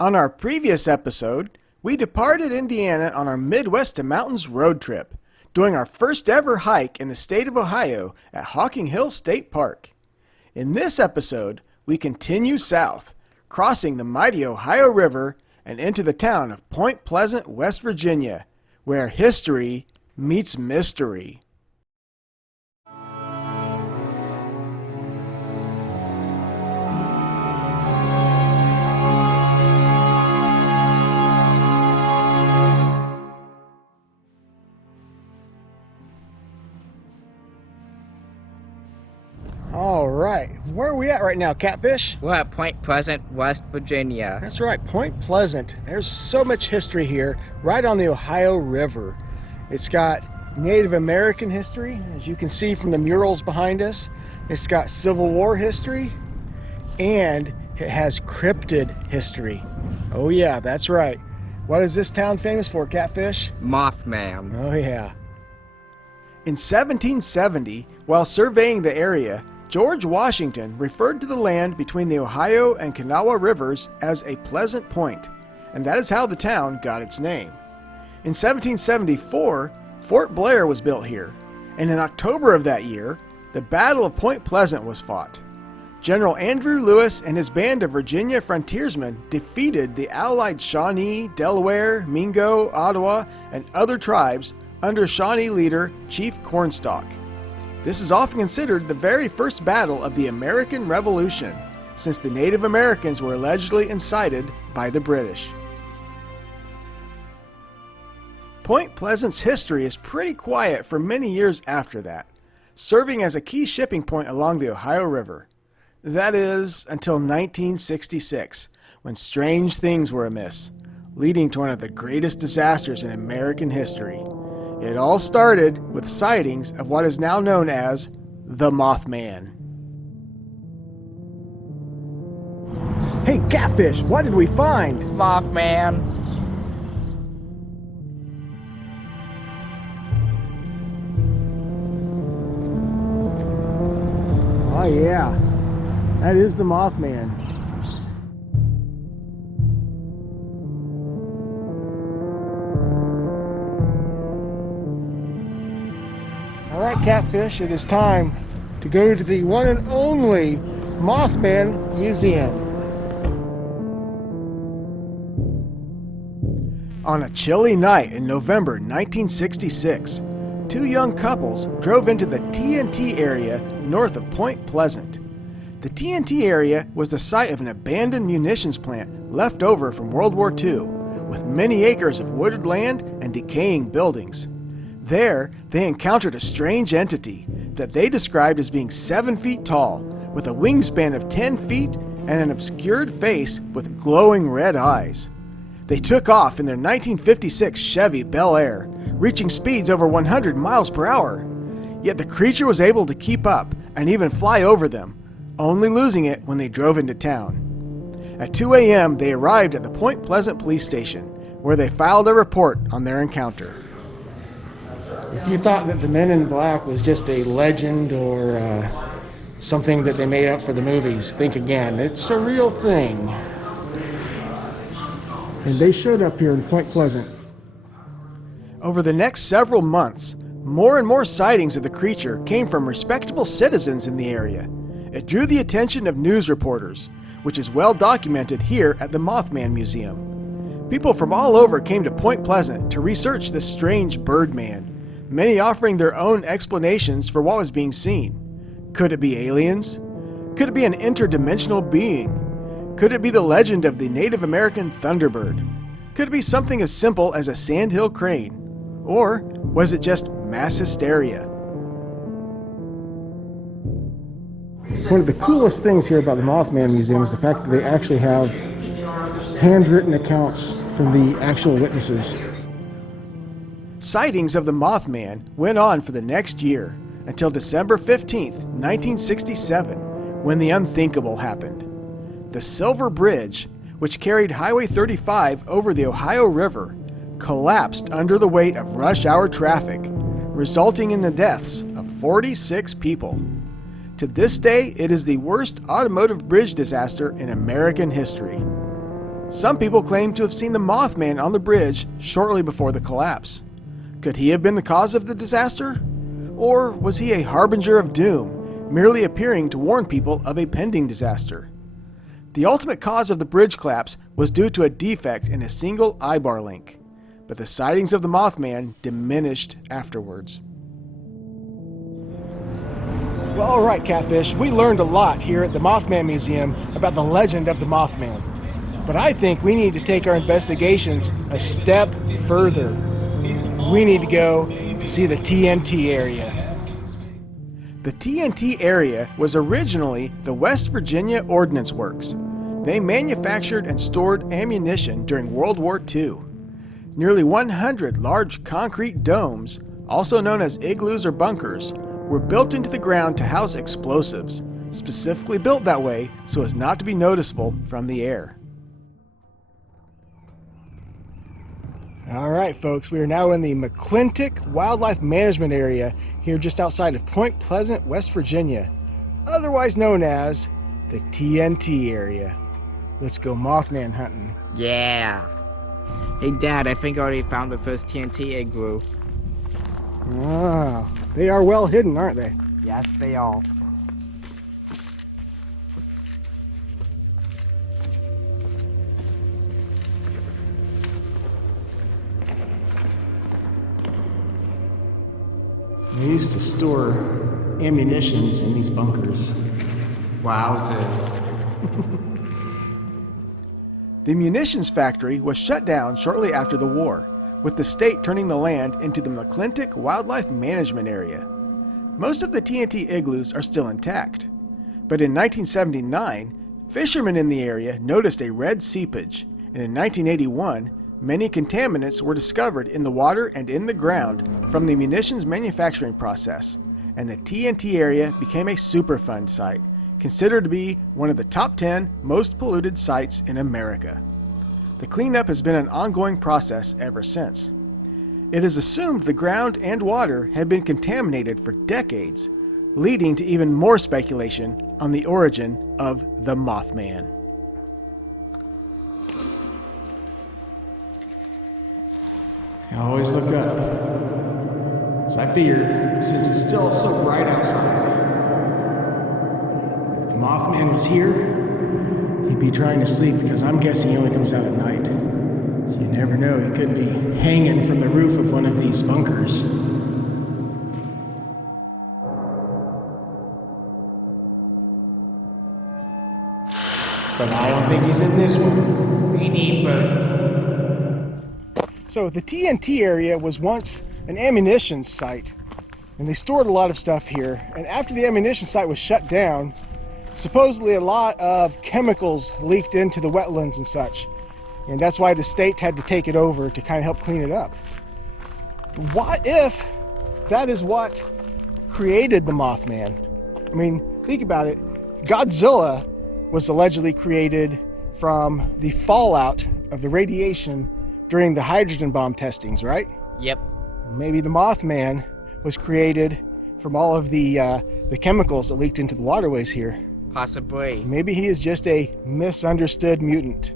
On our previous episode, we departed Indiana on our Midwest to Mountains road trip, doing our first ever hike in the state of Ohio at Hocking Hill State Park. In this episode, we continue south, crossing the mighty Ohio River and into the town of Point Pleasant, West Virginia, where history meets mystery. All right, where are we at right now, Catfish? We're at Point Pleasant, West Virginia. That's right, Point Pleasant. There's so much history here, right on the Ohio River. It's got Native American history, as you can see from the murals behind us. It's got Civil War history, and it has cryptid history. Oh yeah, that's right. What is this town famous for, Catfish? Mothman. Oh yeah. In 1770, while surveying the area, George Washington referred to the land between the Ohio and Kanawha rivers as a pleasant point, and that is how the town got its name. In 1774, Fort Blair was built here, and in October of that year, the Battle of Point Pleasant was fought. General Andrew Lewis and his band of Virginia frontiersmen defeated the allied Shawnee, Delaware, Mingo, Ottawa, and other tribes under Shawnee leader Chief Cornstalk. This is often considered the very first battle of the American Revolution, since the Native Americans were allegedly incited by the British. Point Pleasant's history is pretty quiet for many years after that, serving as a key shipping point along the Ohio River. That is, until 1966, when strange things were amiss, leading to one of the greatest disasters in American history. It all started with sightings of what is now known as the Mothman. Hey Catfish, what did we find? Mothman. Oh yeah, that is the Mothman. Alright Catfish, it is time to go to the one and only Mothman Museum. On a chilly night in November 1966, two young couples drove into the TNT area north of Point Pleasant. The TNT area was the site of an abandoned munitions plant left over from World War II, with many acres of wooded land and decaying buildings. There, they encountered a strange entity that they described as being 7 feet tall, with a wingspan of 10 feet and an obscured face with glowing red eyes. They took off in their 1956 Chevy Bel Air, reaching speeds over 100 miles per hour. Yet the creature was able to keep up and even fly over them, only losing it when they drove into town. At 2 a.m., they arrived at the Point Pleasant police station, where they filed a report on their encounter. If you thought that the Men in Black was just a legend or something that they made up for the movies, think again. It's a real thing. And they showed up here in Point Pleasant. Over the next several months, more and more sightings of the creature came from respectable citizens in the area. It drew the attention of news reporters, which is well documented here at the Mothman Museum. People from all over came to Point Pleasant to research this strange Birdman, many offering their own explanations for what was being seen. Could it be aliens? Could it be an interdimensional being? Could it be the legend of the Native American Thunderbird? Could it be something as simple as a sandhill crane? Or was it just mass hysteria? One of the coolest things here about the Mothman Museum is the fact that they actually have handwritten accounts from the actual witnesses. Sightings of the Mothman went on for the next year, until December 15th, 1967, when the unthinkable happened. The Silver Bridge, which carried Highway 35 over the Ohio River, collapsed under the weight of rush hour traffic, resulting in the deaths of 46 people. To this day, it is the worst automotive bridge disaster in American history. Some people claim to have seen the Mothman on the bridge shortly before the collapse. Could he have been the cause of the disaster? Or was he a harbinger of doom, merely appearing to warn people of a pending disaster? The ultimate cause of the bridge collapse was due to a defect in a single eyebar link, but the sightings of the Mothman diminished afterwards. Well, alright, Catfish, we learned a lot here at the Mothman Museum about the legend of the Mothman. But I think we need to take our investigations a step further. We need to go to see the TNT area. The TNT area was originally the West Virginia Ordnance Works. They manufactured and stored ammunition during World War II. Nearly 100 large concrete domes, also known as igloos or bunkers, were built into the ground to house explosives, specifically built that way so as not to be noticeable from the air. Alright folks, we are now in the McClintock Wildlife Management Area here just outside of Point Pleasant, West Virginia, otherwise known as the TNT area. Let's go Mothman hunting. Yeah. Hey Dad, I think I already found the first TNT igloo. Wow, they are well hidden, aren't they? Yes, they are. They used to store ammunitions in these bunkers. Wowzers. The munitions factory was shut down shortly after the war, with the state turning the land into the McClintock Wildlife Management Area. Most of the TNT igloos are still intact, but in 1979, fishermen in the area noticed a red seepage, and in 1981, many contaminants were discovered in the water and in the ground from the munitions manufacturing process, and the TNT area became a Superfund site, considered to be one of the top 10 most polluted sites in America. The cleanup has been an ongoing process ever since. It is assumed the ground and water had been contaminated for decades, leading to even more speculation on the origin of the Mothman. Always look up, as I fear, since it's still so bright outside. If the Mothman was here, he'd be trying to sleep because I'm guessing he only comes out at night. So you never know, he could be hanging from the roof of one of these bunkers. But I don't think he's in this one. Me neither. So the TNT area was once an ammunition site, and they stored a lot of stuff here. And after the ammunition site was shut down, supposedly a lot of chemicals leaked into the wetlands and such. And that's why the state had to take it over to kind of help clean it up. What if that is what created the Mothman? I mean, think about it. Godzilla was allegedly created from the fallout of the radiation during the hydrogen bomb testings, right? Yep. Maybe the Mothman was created from all of the chemicals that leaked into the waterways here. Possibly. Maybe he is just a misunderstood mutant.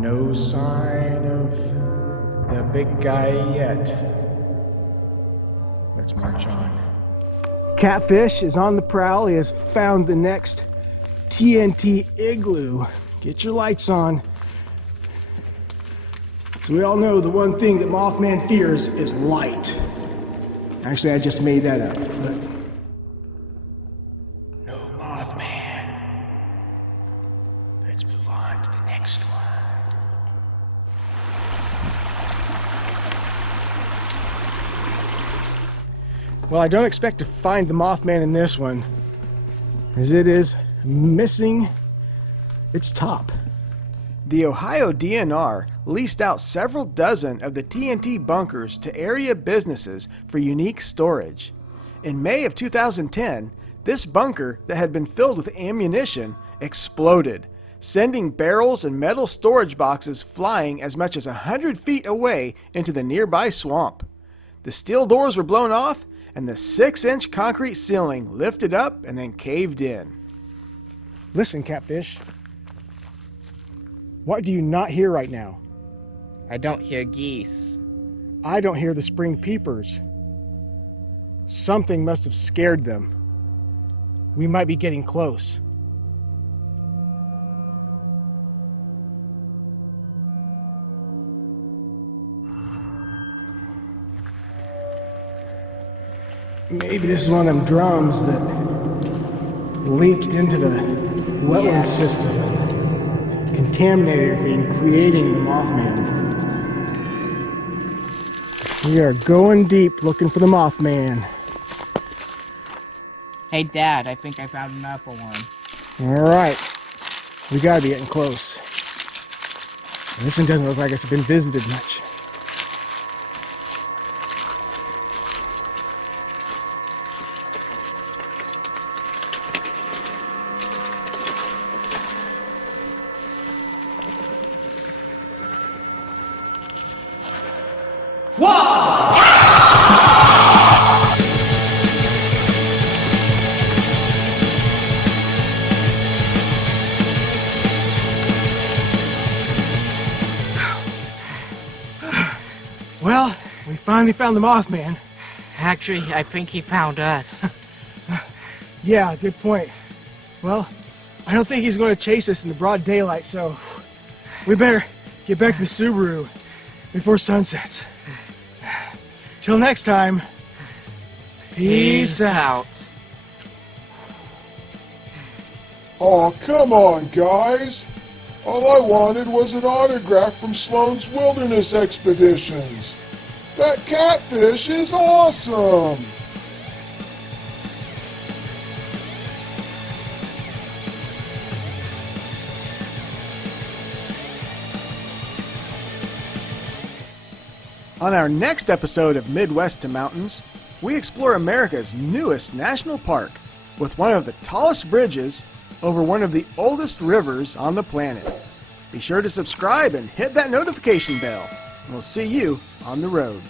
No sign of the big guy yet. Let's march on. Catfish is on the prowl. He has found the next TNT igloo. Get your lights on. So we all know the one thing that Mothman fears is light. Actually, I just made that up. But no Mothman. Let's move on to the next one. Well, I don't expect to find the Mothman in this one, as it is missing its top. The Ohio DNR leased out several dozen of the TNT bunkers to area businesses for unique storage. In May of 2010, This bunker that had been filled with ammunition exploded, sending barrels and metal storage boxes flying as much as 100 feet away into the nearby swamp. The steel doors were blown off, and the 6-inch concrete ceiling lifted up and then caved in. Listen, Catfish. What do you not hear right now? I don't hear geese. I don't hear the spring peepers. Something must have scared them. We might be getting close. Maybe this is one of them drums that leaked into the wetland system and contaminated everything, creating the Mothman. We are going deep looking for the Mothman. Hey, Dad, I think I found another one. Alright, we gotta be getting close. This one doesn't look like it's been visited much. Well, we finally found the Mothman. Actually, I think he found us. Yeah, good point. Well, I don't think he's going to chase us in the broad daylight, so we better get back to the Subaru before sun sets. Till next time, peace out. Aw, come on, guys. All I wanted was an autograph from Sloan's Wilderness Expeditions. That catfish is awesome! On our next episode of Midwest to Mountains, we explore America's newest national park with one of the tallest bridges over one of the oldest rivers on the planet. Be sure to subscribe and hit that notification bell. We'll see you on the road.